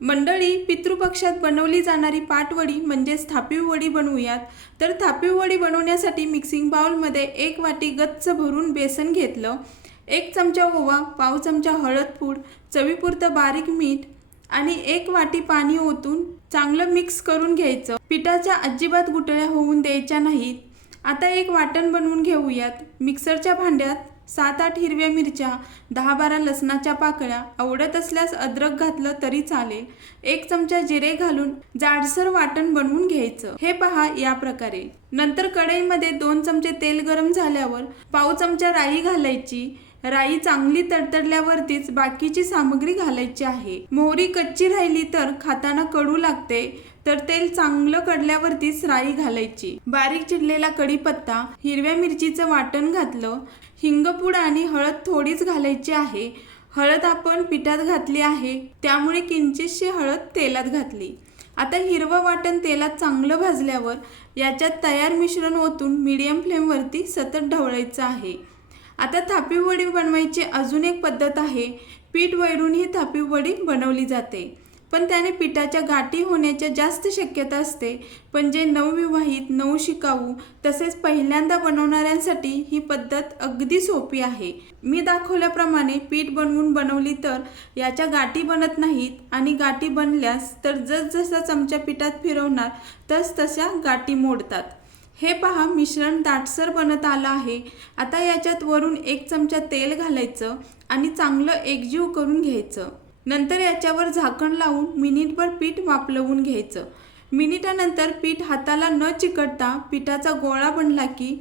मंडळी पितृपक्षात बनवली जाणारी पाटवडी म्हणजेच थापीव वडी बनवूयात. तर थापीव वडी बनवण्यासाठी मिक्सिंग बाउलमध्ये एक वाटी गच्च भरून बेसन घेतलं. एक चमचा ओवा पाव चमचा हळद पूड चवीपुरतं बारीक मीठ आणि एक वाटी पाणी ओतून चांगलं मिक्स करून घ्यायचं. पिठाच्या अजिबात गुटळ्या होऊन द्यायच्या नाहीत. आता एक वाटण बनवून घेऊयात. मिक्सरच्या भांड्यात सात आठ हिरव्या मिरच्या दहा बारा लसणाच्या पाकळ्या आवडत असल्यास अद्रक घातलं तरी चालेल. एक चमचा जिरे घालून जाडसर वाटण बनवून घ्यायचं. हे पहा या प्रकारे. नंतर कढईमध्ये दोन चमचे तेल गरम झाल्यावर पाव चमचा राई घालायची. राई चांगली तडतडल्यावरतीच बाकीची सामग्री घालायची आहे. मोहरी कच्ची राहिली तर खाताना कडू लागते. तर तेल चांगलं कडल्यावरतीच राई घालायची. बारीक चिरलेला कढीपत्ता हिरव्या मिरचीचं वाटण घातलं हिंगपूड आणि हळद थोडीच घालायची आहे. हळद आपण पिठात घातली आहे त्यामुळे किंचितशी हळद तेलात घातली. आता हिरवं वाटण तेलात चांगलं भाजल्यावर याच्यात तयार मिश्रण ओतून मीडियम फ्लेमवरती सतत ढवळायचं आहे. आता थापीवडी बनवायची अजून एक पद्धत आहे. पीठ वैरून ही थापीवडी बनवली जाते. पण त्याने पिठाच्या गाठी होण्याच्या जास्त शक्यता असते. पण जे नवविवाहित नऊ शिकाऊ तसेच पहिल्यांदा बनवणाऱ्यांसाठी ही पद्धत अगदी सोपी आहे. मी दाखवल्याप्रमाणे पीठ बनवून बनवली तर याच्या गाठी बनत नाहीत आणि गाठी बनल्यास तर जसजसा चमचा पिठात फिरवणार तस तशा गाठी मोडतात. हे पहा मिश्रण दाटसर बनत आलं आहे. आता याच्यात वरून एक चमचा तेल घालायचं आणि चांगलं एकजीव करून घ्यायचं. नंतर याच्यावर झाकण लावून मिनिटभर पीठ वापलवून घ्यायचं. मिनिटानंतर पीठ हाताला न चिकटता पिठाचा गोळा बनला की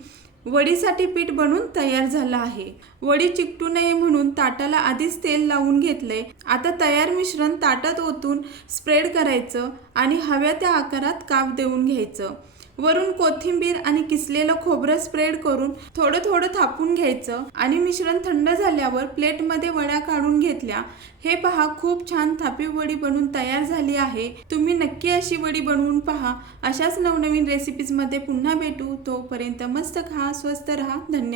वडीसाठी पीठ बनून तयार झालं आहे. वडी चिकटू नये म्हणून ताटाला आधीच तेल लावून घेतलंय. आता तयार मिश्रण ताटात ओतून स्प्रेड करायचं आणि हव्या त्या आकारात काप देऊन घ्यायचं. वरून कोथिंबीर आणि किसलेलं खोबरं स्प्रेड करून थोडं थोडं थापून घ्यायचं आणि मिश्रण थंड झाल्यावर प्लेटमध्ये वड्या काढून घेतल्या. हे पहा खूप छान थापी वडी बनवून तयार झाली आहे. तुम्ही नक्की अशी वडी बनवून पहा. अशाच नवनवीन रेसिपीजमध्ये पुन्हा भेटू. तोपर्यंत मस्त खा स्वस्त रहा. धन्यवाद.